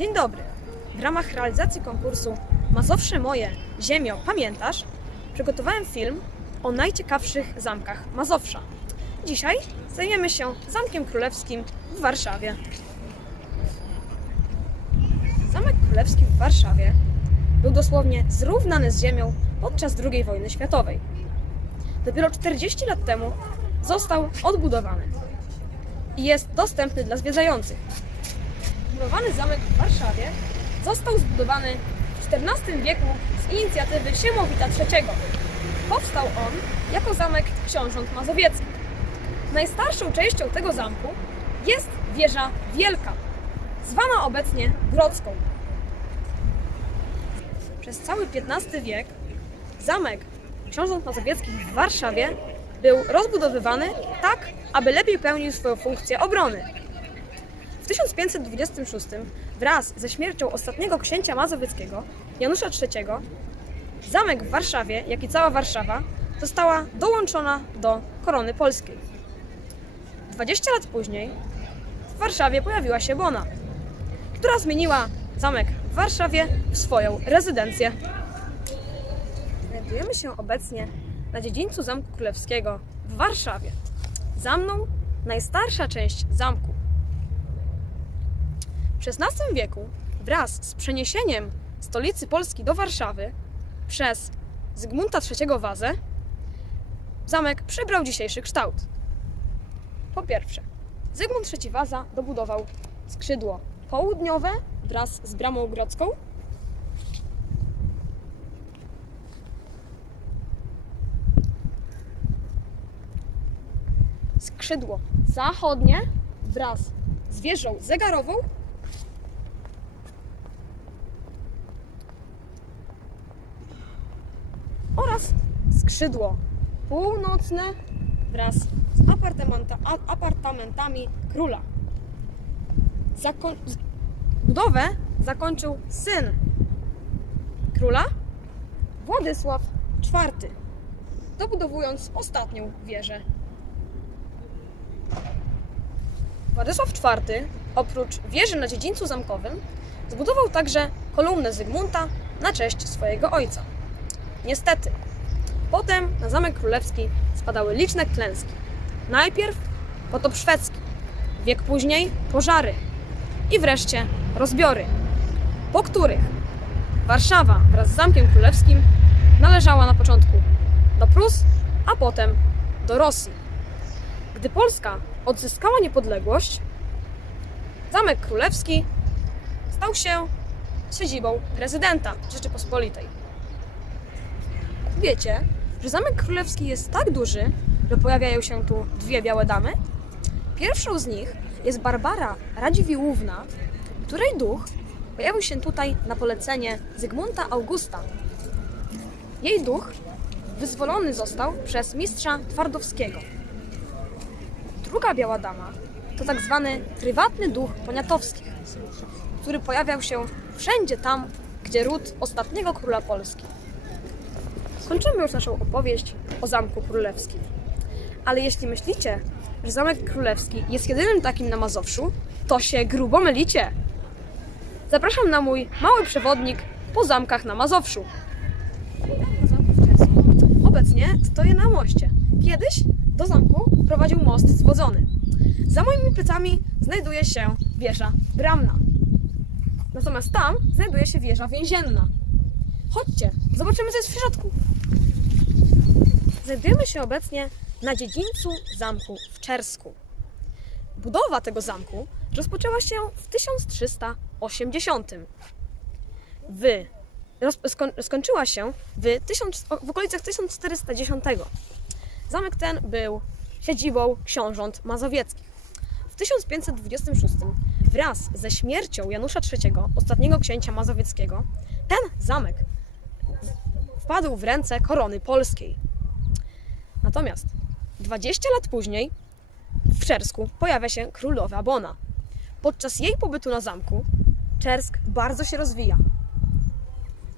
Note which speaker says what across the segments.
Speaker 1: Dzień dobry. W ramach realizacji konkursu Mazowsze Moje, Ziemio, pamiętasz? Przygotowałem film o najciekawszych zamkach Mazowsza. Dzisiaj zajmiemy się Zamkiem Królewskim w Warszawie. Zamek Królewski w Warszawie był dosłownie zrównany z ziemią podczas II wojny światowej. Dopiero 40 lat temu został odbudowany i jest dostępny dla zwiedzających. Zbudowany zamek w Warszawie został zbudowany w XIV wieku z inicjatywy Siemowita III. Powstał on jako zamek książąt mazowieckich. Najstarszą częścią tego zamku jest wieża Wielka, zwana obecnie Grodzką. Przez cały XV wiek zamek książąt mazowieckich w Warszawie był rozbudowywany tak, aby lepiej pełnił swoją funkcję obrony. W 1526 wraz ze śmiercią ostatniego księcia mazowieckiego, Janusza III, zamek w Warszawie, jak i cała Warszawa, została dołączona do korony polskiej. 20 lat później w Warszawie pojawiła się Bona, która zmieniła zamek w Warszawie w swoją rezydencję. Znajdujemy się obecnie na dziedzińcu Zamku Królewskiego w Warszawie. Za mną najstarsza część zamku. W XVI wieku wraz z przeniesieniem stolicy Polski do Warszawy przez Zygmunta III Wazę zamek przybrał dzisiejszy kształt. Po pierwsze, Zygmunt III Waza dobudował skrzydło południowe wraz z bramą grodzką skrzydło zachodnie wraz z wieżą zegarową oraz skrzydło północne wraz z apartamenta, a- apartamentami króla. Zako- z- budowę zakończył syn króla, Władysław IV, dobudowując ostatnią wieżę Władysław IV, oprócz wieży na dziedzińcu zamkowym, zbudował także kolumnę Zygmunta na cześć swojego ojca. Niestety, potem na Zamek Królewski spadały liczne klęski. Najpierw potop szwedzki, wiek później pożary i wreszcie rozbiory, po których Warszawa wraz z Zamkiem Królewskim należała na początku do Prus, a potem do Rosji. Gdy Polska odzyskała niepodległość, Zamek Królewski stał się siedzibą prezydenta Rzeczypospolitej. Wiecie, że Zamek Królewski jest tak duży, że pojawiają się tu dwie białe damy? Pierwszą z nich jest Barbara Radziwiłłówna, której duch pojawił się tutaj na polecenie Zygmunta Augusta. Jej duch wyzwolony został przez mistrza Twardowskiego. Druga biała dama to tak zwany prywatny duch poniatowskich, który pojawiał się wszędzie tam, gdzie ród ostatniego króla Polski. Skończymy już naszą opowieść o Zamku Królewskim. Ale jeśli myślicie, że Zamek Królewski jest jedynym takim na Mazowszu, to się grubo mylicie. Zapraszam na mój mały przewodnik po zamkach na Mazowszu. Obecnie stoję na moście. Kiedyś do zamku prowadził most zwodzony. Za moimi plecami znajduje się wieża bramna. Natomiast tam znajduje się wieża więzienna. Chodźcie, zobaczymy co jest w środku. Znajdujemy się obecnie na dziedzińcu zamku w Czersku. Budowa tego zamku rozpoczęła się w 1380. W, skończyła się w, tysiąc, w okolicach 1410. Zamek ten był siedzibą książąt mazowieckich. W 1526 wraz ze śmiercią Janusza III, ostatniego księcia mazowieckiego, ten zamek wpadł w ręce korony polskiej. Natomiast 20 lat później w Czersku pojawia się królowa Bona. Podczas jej pobytu na zamku Czersk bardzo się rozwija.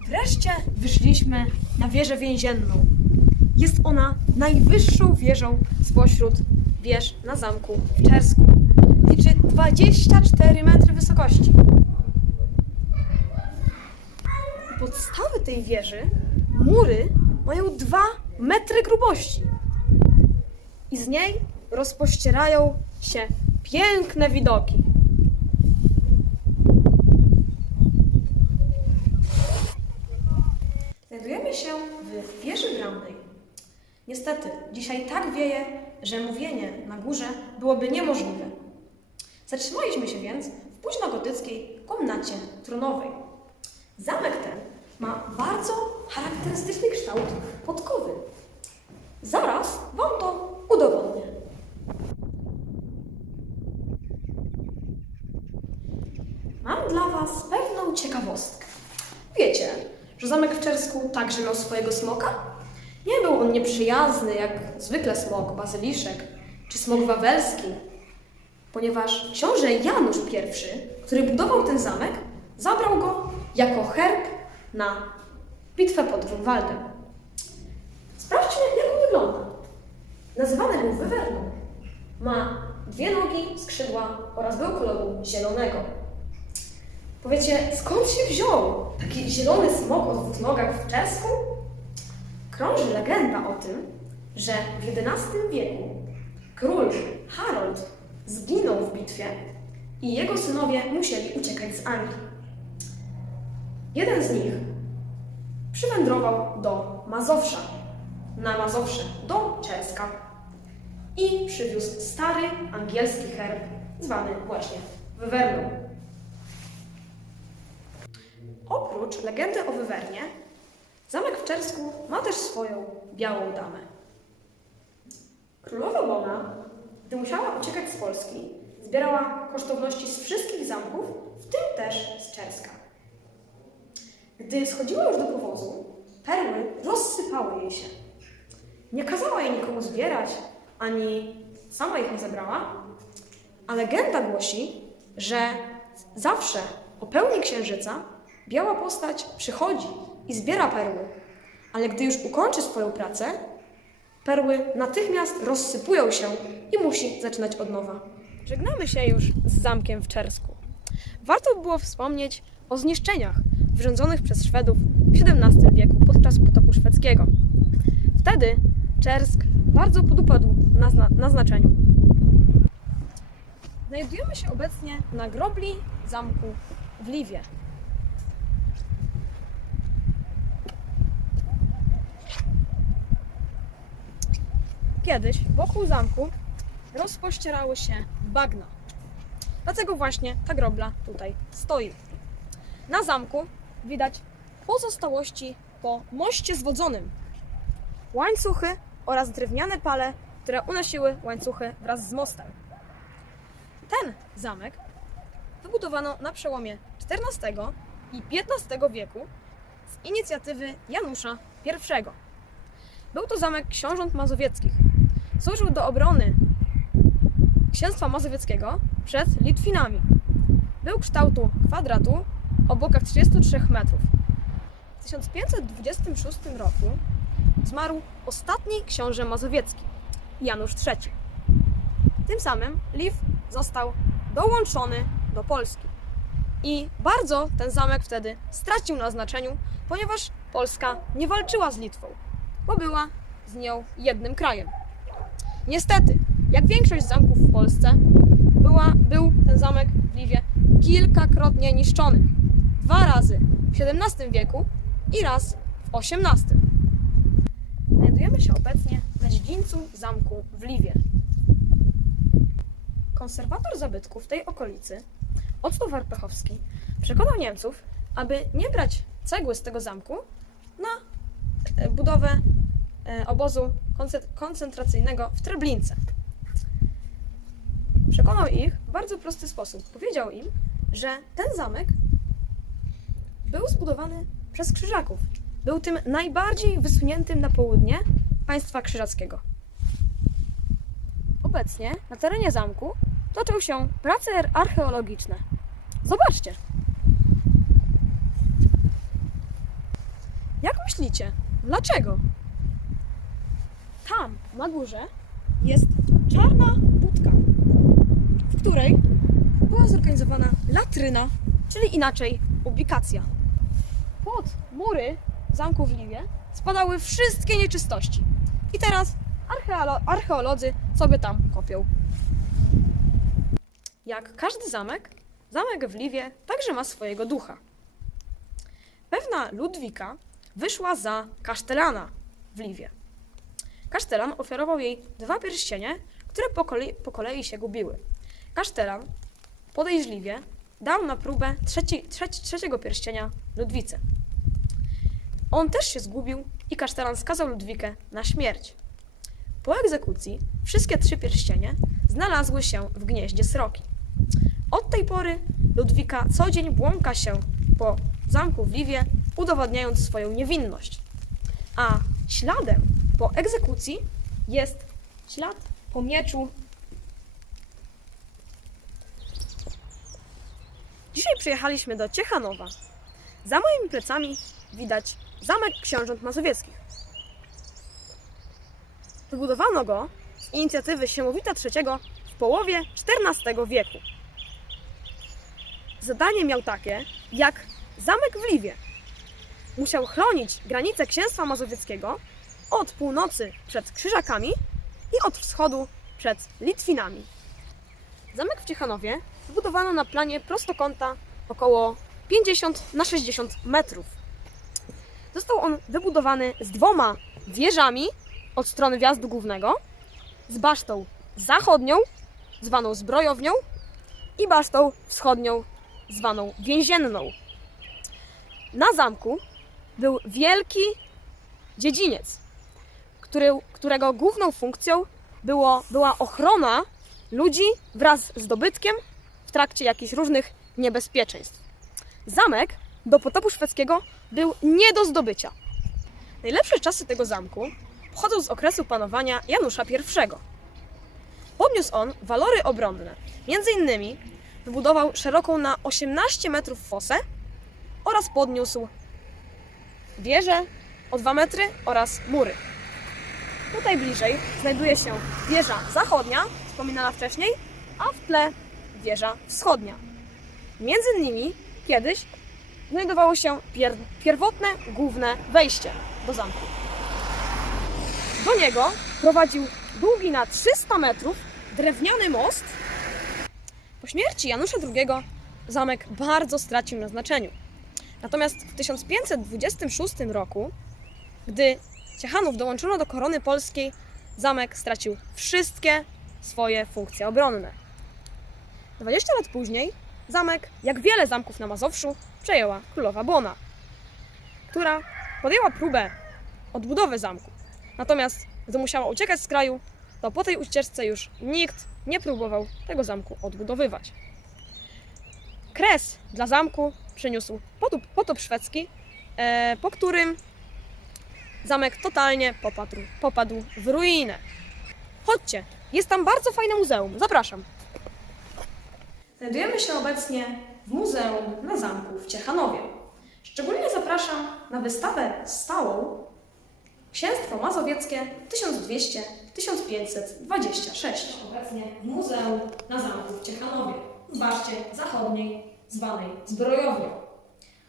Speaker 1: Wreszcie wyszliśmy na wieżę więzienną. Jest ona najwyższą wieżą spośród wież na zamku w Czersku. Liczy 24 metry wysokości. tej wieży mury mają 2 metry grubości. I z niej rozpościerają się piękne widoki. Znajdujemy się w wieży bramnej. Niestety, dzisiaj tak wieje, że mówienie na górze byłoby niemożliwe. Zatrzymaliśmy się więc w późnogotyckiej komnacie tronowej. Zamek ten ma bardzo charakterystyczny kształt podkowy. Zaraz Wam to udowodnię. Mam dla Was pewną ciekawostkę. Wiecie, że zamek w Czersku także miał swojego smoka? Nie był on nieprzyjazny jak zwykle smok bazyliszek czy smok wawelski, ponieważ książę Janusz I, który budował ten zamek, zabrał go jako herb na bitwę pod Grunwaldem. Sprawdźcie, jak on wygląda. Nazywany był wywerną. Ma dwie nogi, skrzydła oraz był koloru zielonego. Powiecie, skąd się wziął taki zielony smok o dwóch nogach w czesku? Krąży legenda o tym, że w XI wieku król Harold zginął w bitwie i jego synowie musieli uciekać z Anglii. Jeden z nich przywędrował do Mazowsza, na Mazowsze, do Czeska i przywiózł stary angielski herb, zwany właśnie wywerną. Oprócz legendy o wywernie, zamek w Czersku ma też swoją białą damę. Królowa Bona, gdy musiała uciekać z Polski, zbierała kosztowności z wszystkich zamków, w tym też z Czerska. Gdy schodziła już do powozu, perły rozsypały jej się. Nie kazała jej nikomu zbierać, ani sama ich nie zebrała, a legenda głosi, że zawsze o pełni księżyca biała postać przychodzi i zbiera perły, ale gdy już ukończy swoją pracę, perły natychmiast rozsypują się i musi zaczynać od nowa. Żegnamy się już z zamkiem w Czersku. Warto było wspomnieć o zniszczeniach wyrządzonych przez Szwedów w XVII wieku podczas potopu szwedzkiego. Wtedy Czersk bardzo podupadł na, na znaczeniu. Znajdujemy się obecnie na grobli zamku w Liwie. Kiedyś wokół zamku rozpościerały się bagna. Dlatego właśnie ta grobla tutaj stoi. Na zamku widać pozostałości po moście zwodzonym. Łańcuchy oraz drewniane pale, które unosiły łańcuchy wraz z mostem. Ten zamek wybudowano na przełomie XIV i XV wieku z inicjatywy Janusza I. Był to zamek książąt mazowieckich. Służył do obrony księstwa mazowieckiego przed Litwinami. Był kształtu kwadratu o bokach 33 metrów. W 1526 roku zmarł ostatni książę mazowiecki, Janusz III. Tym samym Liw został dołączony do Polski. I bardzo ten zamek wtedy stracił na znaczeniu, ponieważ Polska nie walczyła z Litwą, bo była z nią jednym krajem. Niestety, jak większość zamków w Polsce, była, był ten zamek w Liwie kilkakrotnie niszczony. Dwa razy w XVII wieku i raz w XVIII. Znajdujemy się obecnie na dziedzińcu zamku w Liwie. Konserwator zabytków tej okolicy, Octo Warpechowski, przekonał Niemców, aby nie brać cegły z tego zamku na e, budowę e, obozu konce- koncentracyjnego w Treblince. Przekonał ich w bardzo prosty sposób. Powiedział im, że ten zamek był zbudowany przez Krzyżaków. Był tym najbardziej wysuniętym na południe państwa krzyżackiego. Obecnie na terenie zamku toczą się prace archeologiczne. Zobaczcie. Jak myślicie, dlaczego? Tam na górze jest czarna budka, w której była zorganizowana latryna, czyli inaczej ubikacja. Pod mury zamku w Liwie spadały wszystkie nieczystości. I teraz archeolo- archeolodzy sobie tam kopią. Jak każdy zamek, zamek w Liwie także ma swojego ducha. Pewna Ludwika wyszła za kasztelana w Liwie. Kasztelan ofiarował jej dwa pierścienie, które po kolei, po kolei się gubiły. Kasztelan podejrzliwie dał na próbę trzeci, trzeci, trzeciego pierścienia Ludwice. On też się zgubił i kasztelan skazał Ludwikę na śmierć. Po egzekucji wszystkie trzy pierścienie znalazły się w gnieździe sroki. Od tej pory Ludwika co dzień błąka się po zamku w Liwie, udowadniając swoją niewinność. A śladem po egzekucji jest ślad po mieczu. Dzisiaj przyjechaliśmy do Ciechanowa. Za moimi plecami widać zamek książąt mazowieckich. Wybudowano go z inicjatywy Siemowita III w połowie XIV wieku. Zadanie miał takie, jak zamek w Liwie. Musiał chronić granice księstwa mazowieckiego od północy przed Krzyżakami i od wschodu przed Litwinami. Zamek w Ciechanowie wybudowano na planie prostokąta około 50 na 60 metrów. Został on wybudowany z dwoma wieżami od strony wjazdu głównego, z basztą zachodnią, zwaną zbrojownią, i basztą wschodnią, zwaną więzienną. Na zamku był wielki dziedziniec, który, którego główną funkcją było, była ochrona ludzi wraz z dobytkiem w trakcie jakichś różnych niebezpieczeństw. Zamek do potopu szwedzkiego był nie do zdobycia. Najlepsze czasy tego zamku pochodzą z okresu panowania Janusza I. Podniósł on walory obronne. Między innymi wybudował szeroką na 18 metrów fosę oraz podniósł wieże o 2 metry oraz mury. Tutaj bliżej znajduje się wieża zachodnia, wspominana wcześniej, a w tle wieża wschodnia. Między nimi kiedyś znajdowało się pier pierwotne główne wejście do zamku. Do niego prowadził długi na 300 metrów drewniany most. Po śmierci Janusza II zamek bardzo stracił na znaczeniu. Natomiast w 1526 roku, gdy Ciechanów dołączono do korony polskiej, zamek stracił wszystkie swoje funkcje obronne. 20 lat później zamek, jak wiele zamków na Mazowszu, przejęła królowa Bona, która podjęła próbę odbudowy zamku. Natomiast gdy musiała uciekać z kraju, to po tej ucieczce już nikt nie próbował tego zamku odbudowywać. Kres dla zamku przyniósł potop, potop szwedzki, e, po którym zamek totalnie popadł, popadł w ruinę. Chodźcie, jest tam bardzo fajne muzeum, zapraszam. Znajdujemy się obecnie w Muzeum na Zamku w Ciechanowie. Szczególnie zapraszam na wystawę stałą Księstwo Mazowieckie 1200-1526. Obecnie w Muzeum na Zamku w Ciechanowie, w baszcie zachodniej zwanej Zbrojownią.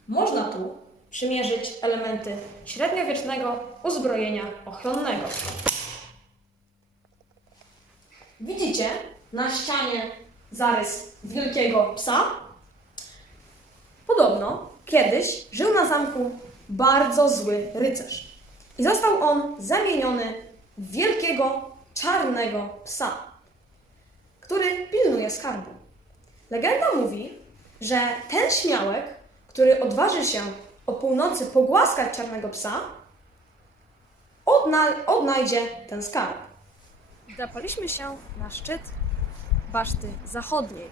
Speaker 1: Można tu przymierzyć elementy średniowiecznego uzbrojenia ochronnego. Widzicie na ścianie zarys wielkiego psa? Podobno kiedyś żył na zamku bardzo zły rycerz. I został on zamieniony w wielkiego czarnego psa, który pilnuje skarbu. Legenda mówi, że ten śmiałek, który odważy się o północy pogłaskać czarnego psa, odna- odnajdzie ten skarb. Zapaliśmy się na szczyt baszty zachodniej.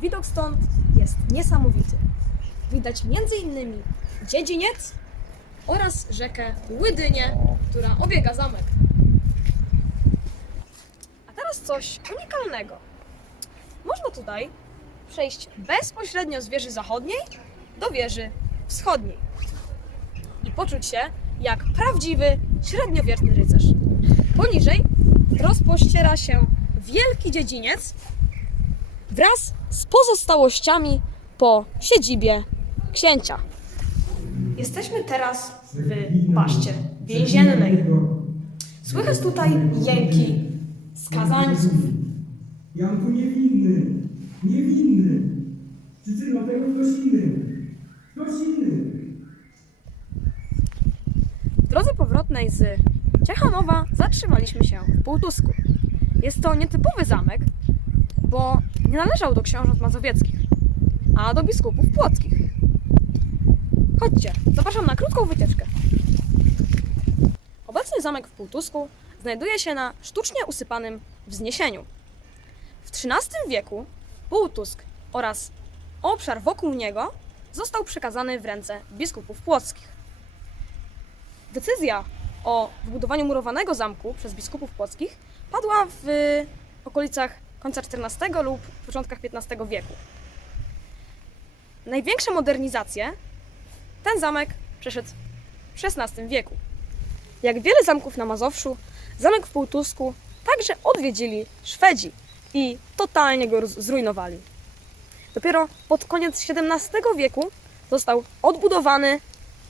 Speaker 1: Widok stąd jest niesamowity. Widać innymi dziedziniec oraz rzekę Łydynię, która obiega zamek. A teraz coś unikalnego. Można tutaj przejść bezpośrednio z wieży zachodniej do wieży wschodniej i poczuć się jak prawdziwy średniowieczny rycerz. Poniżej rozpościera się wielki dziedziniec wraz z pozostałościami po siedzibie księcia. Jesteśmy teraz w baszcie więziennej. Słychać tutaj jęki skazańców.
Speaker 2: Janku niewinny, niewinny. Przyczyna tego ktoś inny. Ktoś inny.
Speaker 1: W drodze powrotnej z Ciechanowa zatrzymaliśmy się w Półtusku. Jest to nietypowy zamek, bo nie należał do książąt mazowieckich, a do biskupów płockich. Chodźcie, zapraszam na krótką wycieczkę. Obecny zamek w Półtusku znajduje się na sztucznie usypanym wzniesieniu. W XIII wieku Półtusk oraz obszar wokół niego został przekazany w ręce biskupów płockich. Decyzja o wybudowaniu murowanego zamku przez biskupów płockich padła w okolicach końca XIV lub początkach XV wieku. Największe modernizacje ten zamek przeszedł w XVI wieku. Jak wiele zamków na Mazowszu, zamek w Półtusku także odwiedzili Szwedzi i totalnie go zrujnowali. Dopiero pod koniec XVII wieku został odbudowany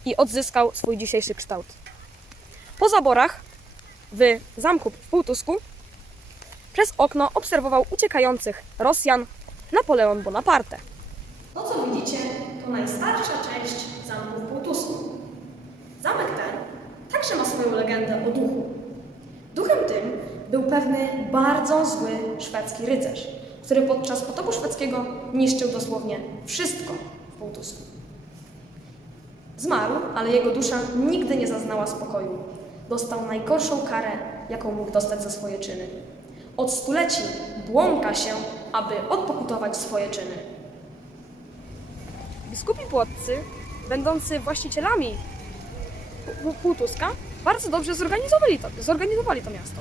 Speaker 1: i odzyskał swój dzisiejszy kształt. Po zaborach w zamku w Półtusku przez okno obserwował uciekających Rosjan Napoleon Bonaparte. To, co widzicie, to najstarsza część zamku w Półtusku. Zamek ten także ma swoją legendę o duchu. Duchem tym był pewny bardzo zły szwedzki rycerz, który podczas potopu szwedzkiego niszczył dosłownie wszystko w Półtusku. Zmarł, ale jego dusza nigdy nie zaznała spokoju. Dostał najgorszą karę, jaką mógł dostać za swoje czyny. Od stuleci błąka się, aby odpokutować swoje czyny. Biskupi płotcy, będący właścicielami Pó- Półtuska, bardzo dobrze zorganizowali to, zorganizowali to miasto.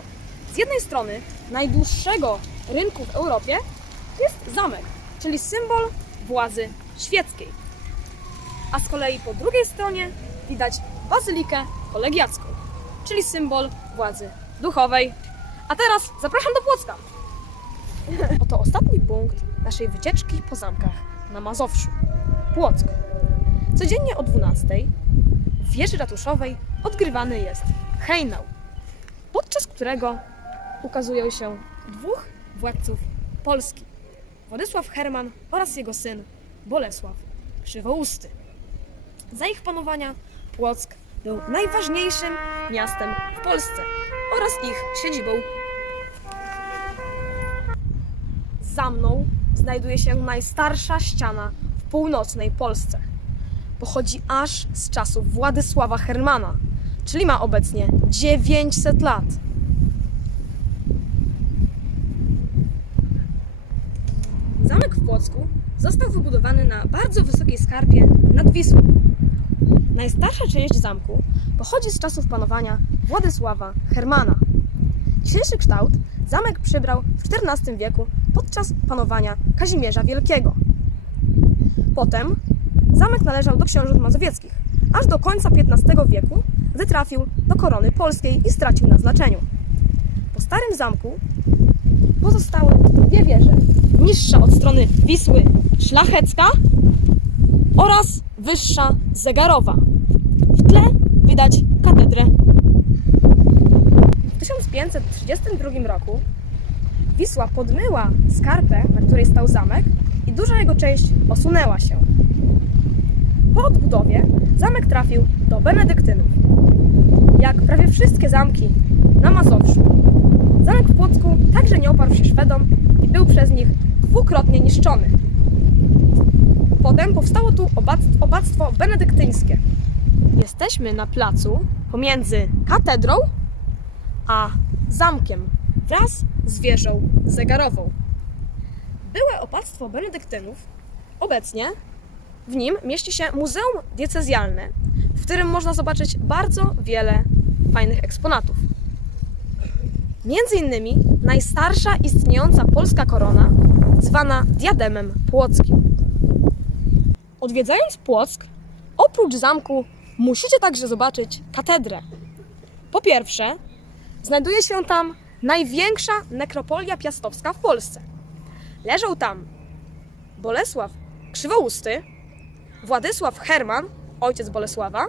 Speaker 1: Z jednej strony najdłuższego rynku w Europie jest zamek, czyli symbol władzy świeckiej a z kolei po drugiej stronie widać bazylikę kolegiacką, czyli symbol władzy duchowej. A teraz zapraszam do Płocka. Oto ostatni punkt naszej wycieczki po zamkach na Mazowszu. Płock. Codziennie o 12 w wieży ratuszowej odgrywany jest hejnał, podczas którego ukazują się dwóch władców Polski. Władysław Herman oraz jego syn Bolesław Krzywousty. Za ich panowania Płock był najważniejszym miastem w Polsce oraz ich siedzibą. Za mną znajduje się najstarsza ściana w północnej Polsce. Pochodzi aż z czasów Władysława Hermana, czyli ma obecnie 900 lat. Zamek w Płocku został wybudowany na bardzo wysokiej skarpie nad Wisłą. Najstarsza część zamku pochodzi z czasów panowania Władysława Hermana. Dzisiejszy kształt zamek przybrał w XIV wieku podczas panowania Kazimierza Wielkiego. Potem zamek należał do książąt mazowieckich, aż do końca XV wieku, gdy trafił do korony polskiej i stracił na znaczeniu. Po starym zamku pozostały dwie wieże. Niższa od strony Wisły szlachecka oraz wyższa zegarowa. W tle widać katedrę. W 1532 roku Wisła podmyła skarpę, na której stał zamek i duża jego część osunęła się. Po odbudowie zamek trafił do benedyktynów. Jak prawie wszystkie zamki na Mazowszu, zamek w Płocku także nie oparł się Szwedom i był przez nich dwukrotnie niszczony. Potem powstało tu obactwo benedyktyńskie. Jesteśmy na placu pomiędzy katedrą a zamkiem wraz z wieżą zegarową. Byłe opactwo benedyktynów obecnie w nim mieści się Muzeum Diecezjalne, w którym można zobaczyć bardzo wiele fajnych eksponatów. Między innymi najstarsza istniejąca polska korona, zwana diademem płockim. Odwiedzając Płock, oprócz zamku musicie także zobaczyć katedrę. Po pierwsze, znajduje się tam największa nekropolia piastowska w Polsce. Leżą tam Bolesław Krzywousty, Władysław Herman, ojciec Bolesława,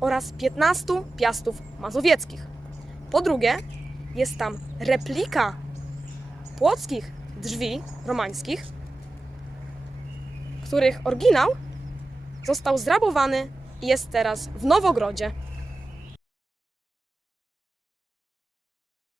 Speaker 1: oraz 15 piastów mazowieckich. Po drugie, jest tam replika płockich drzwi romańskich, których oryginał został zrabowany i jest teraz w Nowogrodzie